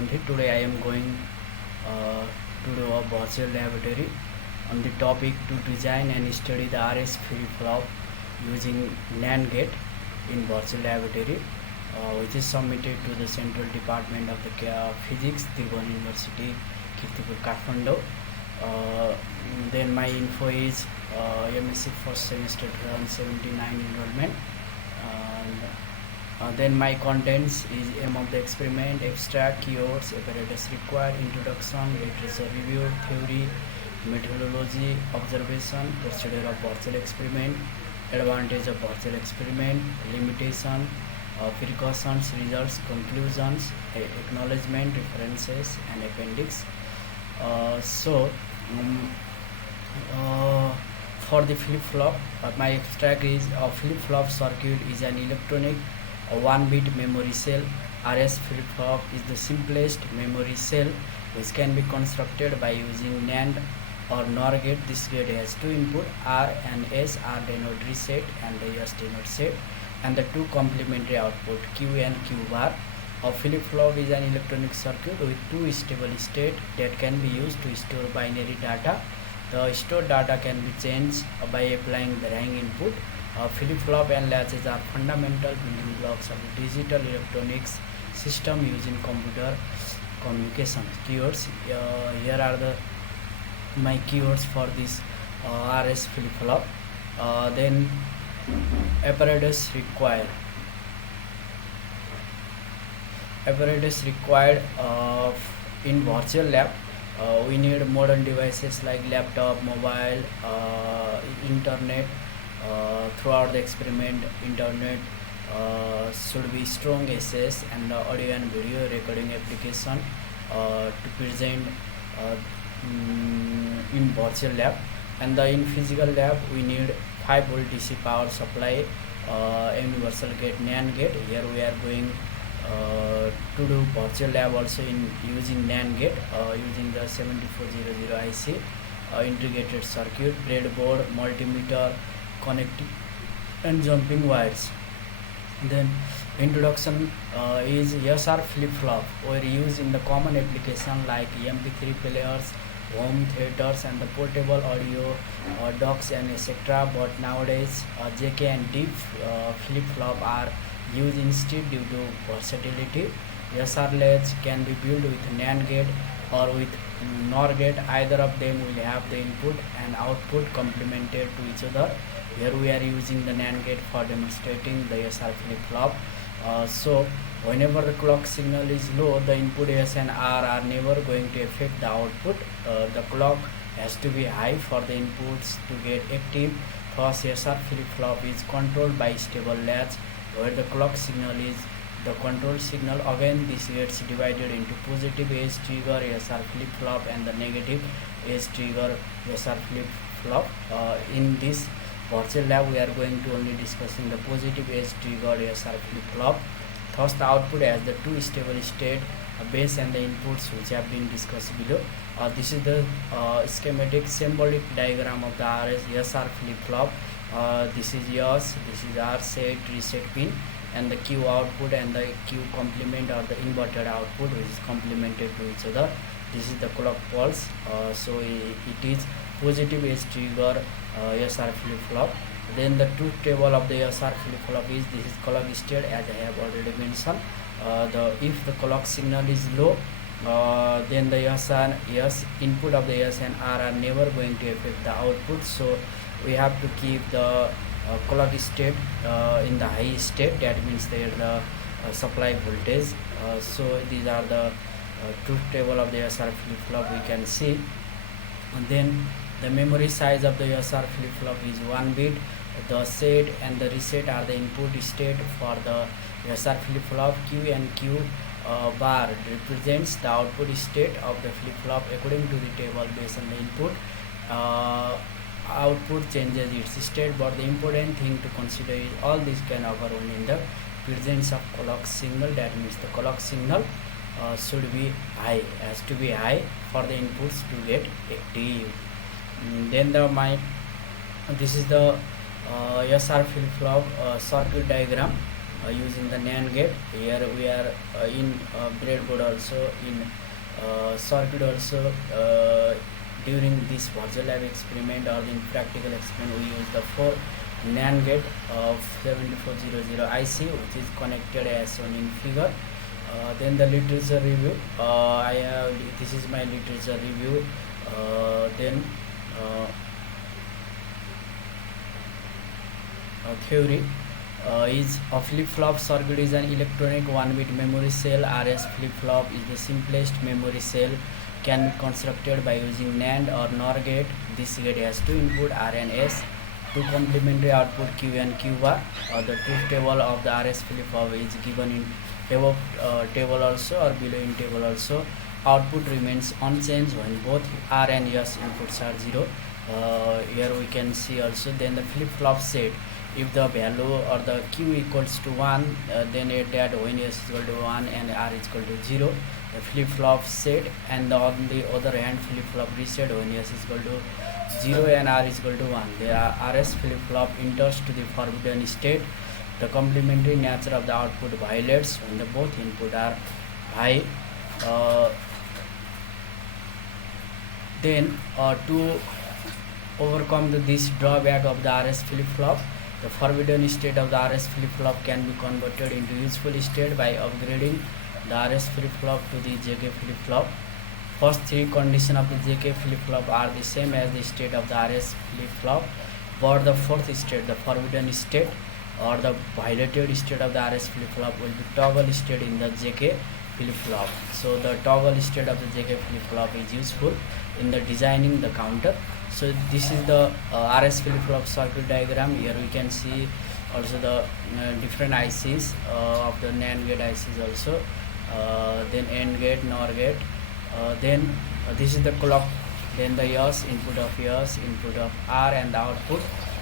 Pandit. Today I am going to do a virtual laboratory on the topic to design and study the RS flip-flop using NAND gate in virtual laboratory, which is submitted to the Central Department of the Physics, Tribhuvan University, Kirtipur, Kathmandu. Then my info is MSc first semester 2079 enrollment. Then my contents is aim of the experiment, abstract, keywords, apparatus required, introduction, literature review, theory, methodology, observation, procedure of virtual experiment, advantage of virtual experiment, limitation, precautions, results, conclusions, acknowledgement, references, and appendix. For the flip-flop, my abstract is a flip-flop circuit is an electronic 1-bit memory cell. RS flip-flop is the simplest memory cell which can be constructed by using NAND or NOR gate. This gate has two input, R and S. R denote reset and the S denote set, and the two complementary output, Q and Q bar. A flip-flop is an electronic circuit with two stable states that can be used to store binary data. The stored data can be changed by applying the rank input. Flip-flop and latches are fundamental building blocks of the digital electronics system used in computer communication. Keywords, here are my keywords for this RS flip-flop. Then apparatus required. Apparatus required in virtual lab. We need modern devices like laptop, mobile, internet. Throughout the experiment, internet should be strong access and audio and video recording application to present in virtual lab. And in physical lab, we need 5V DC power supply, universal gate, NAND gate. Here we are going to do virtual lab also in using NAND gate, using the 7400 IC, integrated circuit, breadboard, multimeter, connecting and jumping wires. Then introduction is SR flip-flop were used in the common application like MP3 players, home theaters, and the portable audio docks and etc. But nowadays JK and D flip-flop are used instead due to versatility. SR latch can be built with NAND gate or with NOR gate. Either of them will have the input and output complemented to each other. Here we are using the NAND gate for demonstrating the SR flip-flop. So whenever the clock signal is low, the input S and R are never going to affect the output. The clock has to be high for the inputs to get active. Thus SR flip-flop is controlled by stable latch where the clock signal is the control signal. Again, this gets divided into positive edge trigger SR flip-flop and the negative edge trigger SR flip-flop. In this virtual lab, we are going to only discussing the positive edge trigger SR flip-flop. Thus the output has the two stable state, base and the inputs which have been discussed below. This is the schematic symbolic diagram of the SR flip-flop. This is S, this is R set, reset pin, and the Q output and the Q complement or the inverted output which is complemented to each other. This is the clock pulse. So it is positive edge trigger SR flip-flop. Then the truth table of the SR flip-flop is this is clock state, as I have already mentioned. If the clock signal is low, then the S input of the S and R are never going to affect the output. So we have to keep the clock state in the high state. That means the supply voltage. So these are the truth table of the SR flip-flop we can see. And then the memory size of the SR flip-flop is 1 bit. The set and the reset are the input state for the SR flip-flop. Q and Q bar represents the output state of the flip-flop according to the table based on the input. Output changes its state, but the important thing to consider is all this can occur only in the presence of clock signal. That means the clock signal should be high, has to be high for the inputs to get active. Then this is the SR flip-flop circuit diagram. using the NAND gate. Here we are in breadboard also, in circuit also. During this virtual lab experiment or in practical experiment, we use the 4 NAND gate of 7400 IC, which is connected as shown in figure. Then the literature review. This is my literature review. Then theory is a flip-flop circuit is an electronic 1-bit memory cell. RS flip-flop is the simplest memory cell, can be constructed by using NAND or NOR gate. This gate has two input R and S, two complementary output Q and Q bar. The truth table of the RS flip-flop is given in table also, or below in table also. Output remains unchanged when both R and S inputs are 0. Here we can see also. Then the flip-flop set, if the value or the Q equals to 1, then it that when S is equal to 1 and R is equal to 0, the flip-flop set. And on the other hand, flip-flop reset when S is equal to 0 and R is equal to 1. The RS flip-flop enters to the forbidden state. The complementary nature of the output violates when the both input are high. Then to overcome this drawback of the RS flip-flop, the forbidden state of the RS flip-flop can be converted into useful state by upgrading the RS flip-flop to the JK flip-flop. First three conditions of the JK flip-flop are the same as the state of the RS flip-flop, but the fourth state, the forbidden state or the violated state of the RS flip-flop, will be toggle state in the JK flip-flop. So the toggle state of the JK flip-flop is useful in the designing the counter. So this is the RS flip-flop circuit diagram. Here we can see also the different ICs of the NAND gate ICs also. Then AND gate, NOR gate. Then this is the clock. Then the EOS, input of EOS, input of R, and the output.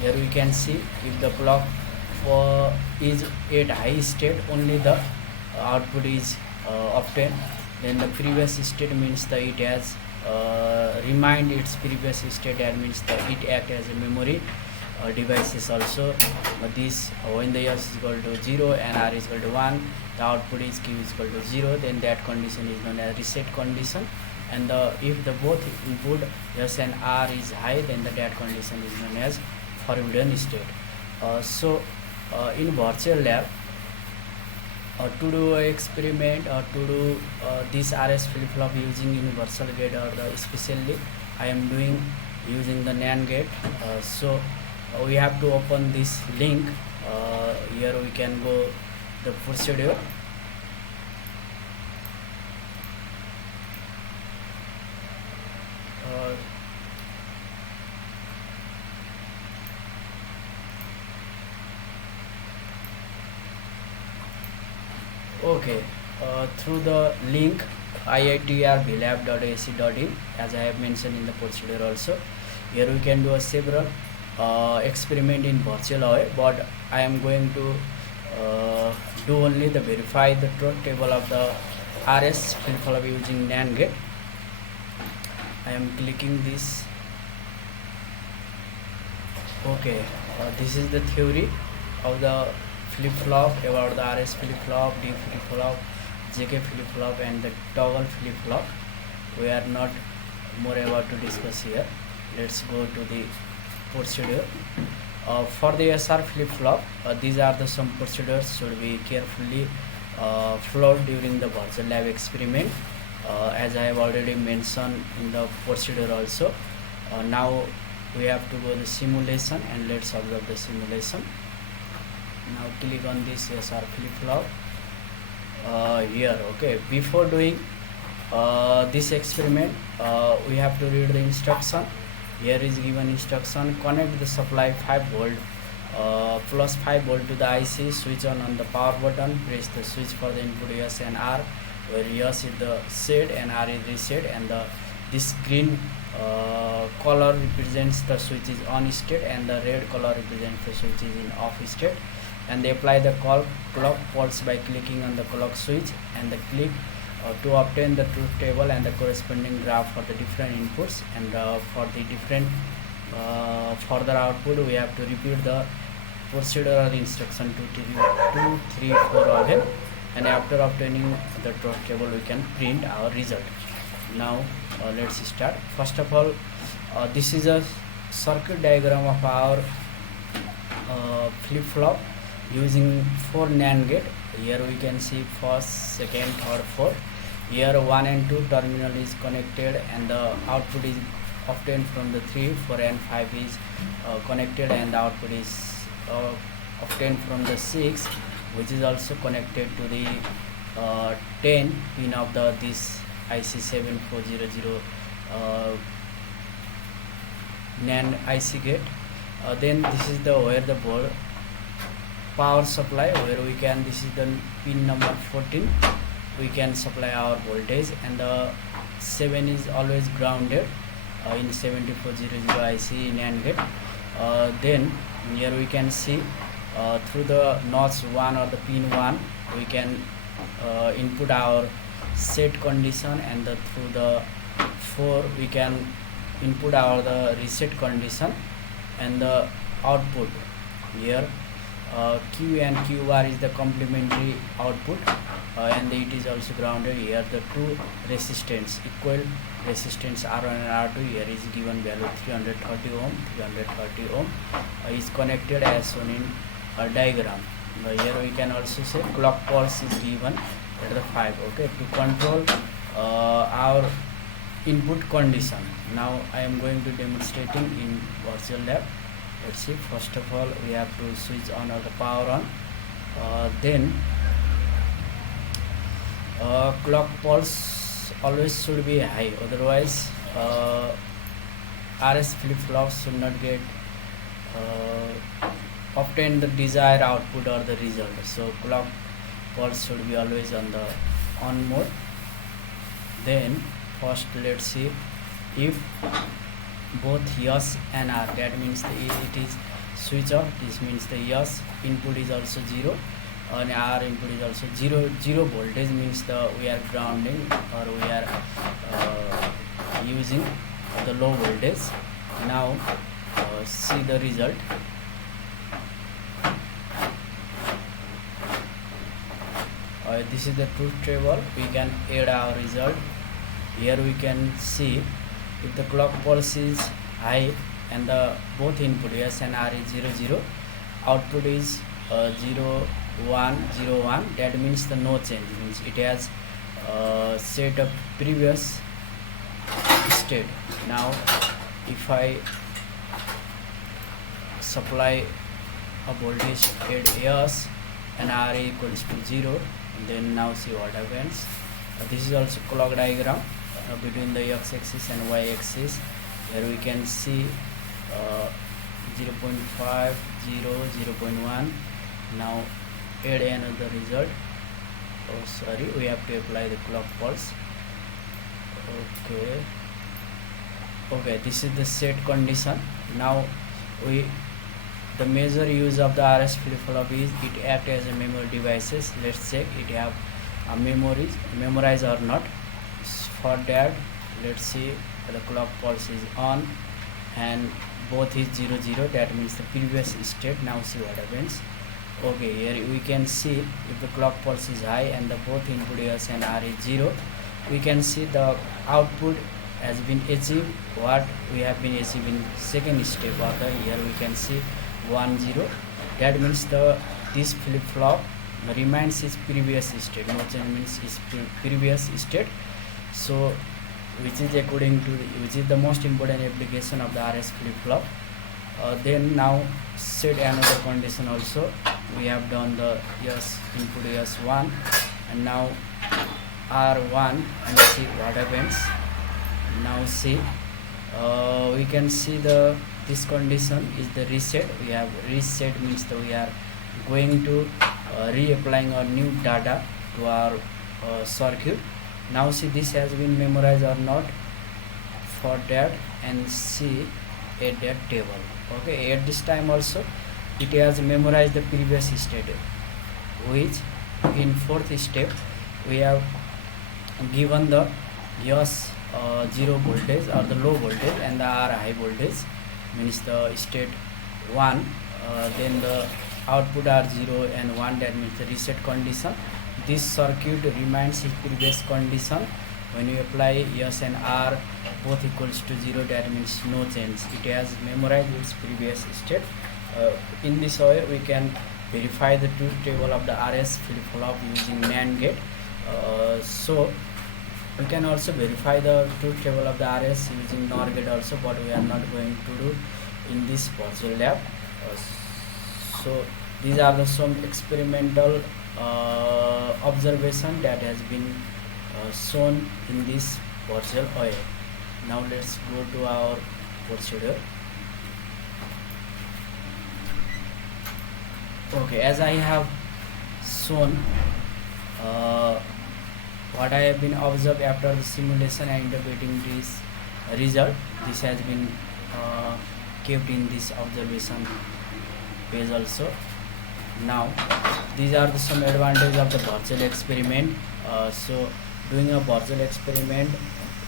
Here we can see if the clock is at high state, only the output is obtained. Then the previous state means that it has remind its previous state, that means that it act as a memory devices also. This when the S is equal to 0 and R is equal to 1, the output is Q is equal to 0, then that condition is known as reset condition. And if the both input S and R is high, then that condition is known as forbidden state. In virtual lab, to do an experiment or to do this RS flip-flop using universal gate, or especially I am doing using the NAND gate. We have to open this link. Here we can go the procedure. Okay, through the link iitrbLab.ac.in, as I have mentioned in the procedure also. Here we can do a several experiment in virtual way, but I am going to do only the verify the truth table of the RS flip-flop using NAND gate. I am clicking this. Okay, this is the theory of the flip-flop, about the RS flip-flop, D flip-flop, JK flip-flop, and the toggle flip-flop. We are not more about to discuss here. Let's go to the procedure. For the SR flip-flop, these are the some procedures should be carefully followed during the virtual lab experiment, as I have already mentioned in the procedure also. Now we have to go the simulation, and let's observe the simulation. Now click on this SR flip-flop here. Okay, before doing this experiment, we have to read the instruction. Here is given instruction: connect the supply 5 volt plus 5 volt to the IC, switch on the power button, press the switch for the input S and R, where S is the set and R is reset, and this green color represents the switch is on state, and the red color represents the switch is in off state. And they apply the clock pulse by clicking on the clock switch, and the click to obtain the truth table and the corresponding graph for the different inputs. And for the different further output, we have to repeat the procedural instruction 2 3 4 again, and after obtaining the truth table we can print our result. Now let's start. First of all, this is a circuit diagram of our flip-flop using 4 NAND gate. Here we can see first, second, third, fourth. Here 1 and 2 terminal is connected and the output is obtained from the 3, 4 and 5 is connected, and the output is obtained from the 6, which is also connected to the 10 pin of the this IC7400 NAND IC gate. Then this is the where the board power supply, where we can, this is the pin number 14, we can supply our voltage, and the 7 is always grounded in 7400 IC NAND gate. Then here we can see through the notch 1 or the pin 1 we can input our set condition, and through the 4 we can input our the reset condition, and the output here Q and Q bar is the complementary output, and it is also grounded. Here the two resistance, equal resistance R1 and R2, here is given value 330 ohm, 330 ohm is connected as shown in a diagram. Here we can also say clock pulse is given at the 5, okay, to control our input condition. Now I am going to demonstrating in virtual lab. Let's see. First of all, we have to switch on or the power on, then clock pulse always should be high, otherwise RS flip-flops should not get obtain the desired output or the result. So clock pulse should be always on the on mode. Then first let's see if both yes and R, that means it is switch off, this means the yes input is also 0 and R input is also 0 voltage, means the we are grounding or we are using the low voltage. Now see the result. This is the truth table. We can add our result. Here we can see if the clock pulse is high and the both input yes and R is 0 output is 0 1 0 1, that means the no change, means it has set up previous state. Now if I supply a voltage at yes and R equals to 0, then now see what happens. This is also clock diagram between the x-axis and y-axis. Here we can see 0.5 0 0.1. Now add another result. Oh sorry, we have to apply the clock pulse. Okay, this is the set condition. Now the major use of the RS flip-flop is it act as a memory devices. Let's check it have a memorize or not. For that, let's see the clock pulse is on and both is 0 0, that means the previous state. Now see what happens. Okay, here we can see if the clock pulse is high and the both input yes and R is 0, we can see the output has been achieved what we have been achieved in second step of the, here we can see 1 0, that means this flip-flop remains its previous state, no change means its previous state. So which is according to which is the most important application of the RS flip-flop. Then now set another condition also. We have done the yes input yes 1 and now R1 and see what happens. Now see we can see this condition is the reset. We have reset means that we are going to reapplying our new data to our circuit. Now see this has been memorized or not. For that and see at that table. Okay, at this time also it has memorized the previous state, which in fourth step we have given the yes 0 voltage or the low voltage and the R high voltage, means the state 1 then the output are 0 and 1, that means the reset condition. This circuit remains its previous condition. When you apply yes and R both equals to 0, that means no change. It has memorized its previous state. In this way we can verify the truth table of the RS flip-flop using NAND gate. So we can also verify the truth table of the RS using NOR gate also, but we are not going to do in this virtual lab. So these are the some experimental observation that has been shown in this virtual OA. Now let's go to our procedure. Okay, as I have shown what I have been observed after the simulation and interpreting this result, this has been kept in this observation page also. Now these are the some advantages of the virtual experiment. So doing a virtual experiment,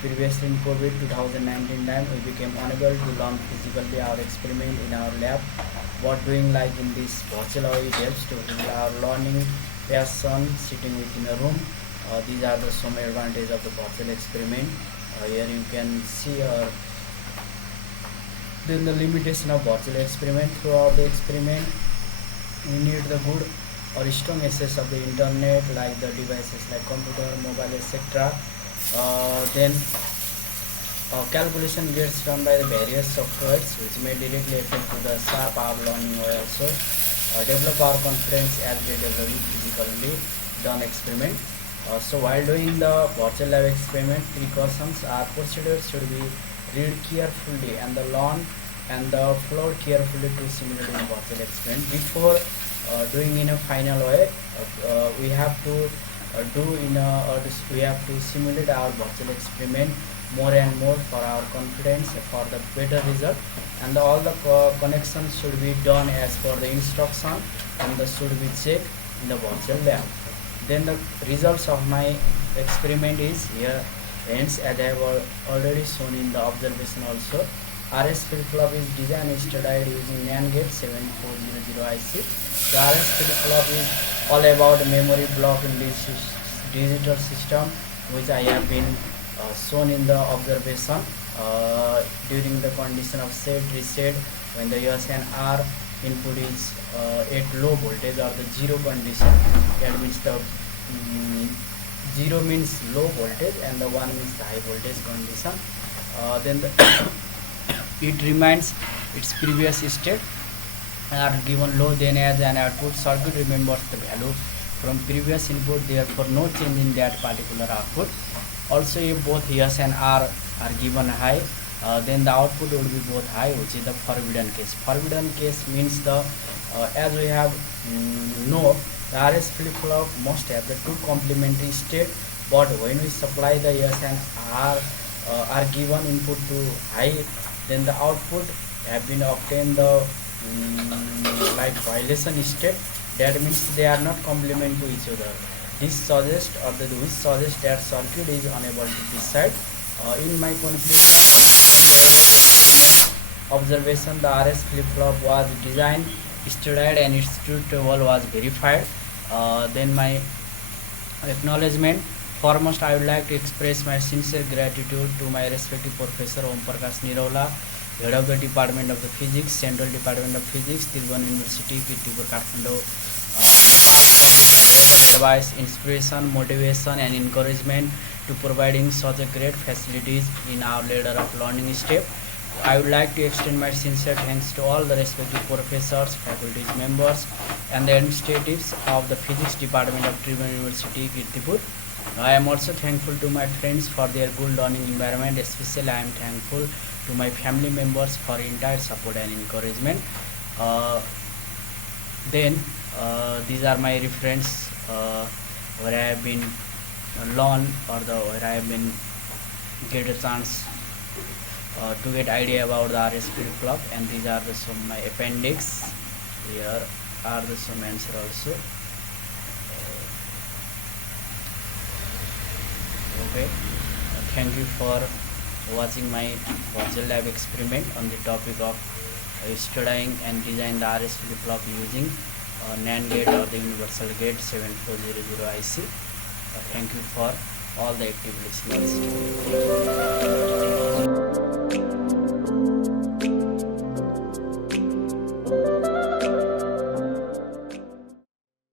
previously in COVID 2019 time we became unable to learn physically our experiment in our lab. What doing like in this virtual it helps to build our learning person sitting within a room. These are the some advantages of the virtual experiment. Here you can see then the limitation of virtual experiment. Throughout the experiment we need the good or strong access of the internet, like the devices like computer, mobile, etc. Then calculation gets done by the various softwares which may directly affect to the sharp our learning way also. Develop our confidence as we develop physically done experiment. So while doing the virtual lab experiment, precautions or procedures should be read carefully and the learn and the flow carefully to simulate in virtual experiment. Before doing in a final way, we have to we have to simulate our virtual experiment more and more for our confidence, for the better result, and all the connections should be done as per the instruction and the should be checked in the virtual lab. Then the results of my experiment is here ends, as I have already shown in the observation also. RS flip-flop is designed and studied using NAND gate 7400 IC. The RS flip-flop is all about memory block in this digital system, which I have been shown in the observation during the condition of set reset. When the yes and R input is at low voltage or the zero condition, that means the 0 means low voltage and the 1 means the high voltage condition. Then it remains its previous state are given low, then as an output circuit remembers the value from previous input, therefore no change in that particular output. Also if both yes and R are given high, then the output would be both high, which is the forbidden case. Forbidden case means the as we have know, the RS flip-flop must have the two complementary state, but when we supply the yes and R are given input to high, then the output have been obtained the like violation state. That means they are not complement to each other. This suggests or the which suggests that circuit is unable to decide. In my conclusion, observation, the RS flip-flop was designed, studied, and its truth table was verified. Then my acknowledgement. Foremost, I would like to express my sincere gratitude to my respective Professor Om Prakash Nirawala, Head of the Department of the Physics, Central Department of Physics, Tribhuvan University, Kirtipur, Kathmandu, Nepal, for his advice, inspiration, motivation, and encouragement to providing such a great facilities in our ladder of learning step. I would like to extend my sincere thanks to all the respective professors, faculty members, and the administratives of the Physics Department of Tribhuvan University, Kirtipur. I am also thankful to my friends for their good learning environment. Especially I am thankful to my family members for entire support and encouragement. Then these are my reference where I have been learned or where I have been get a chance to get idea about the RS flip-flop, and these are the some my appendix. Here are the some answer also. Okay, thank you for watching my virtual lab experiment on the topic of studying and design the RS flip-flop using NAND gate or the universal gate 7400 IC. Thank you for all the active listeners.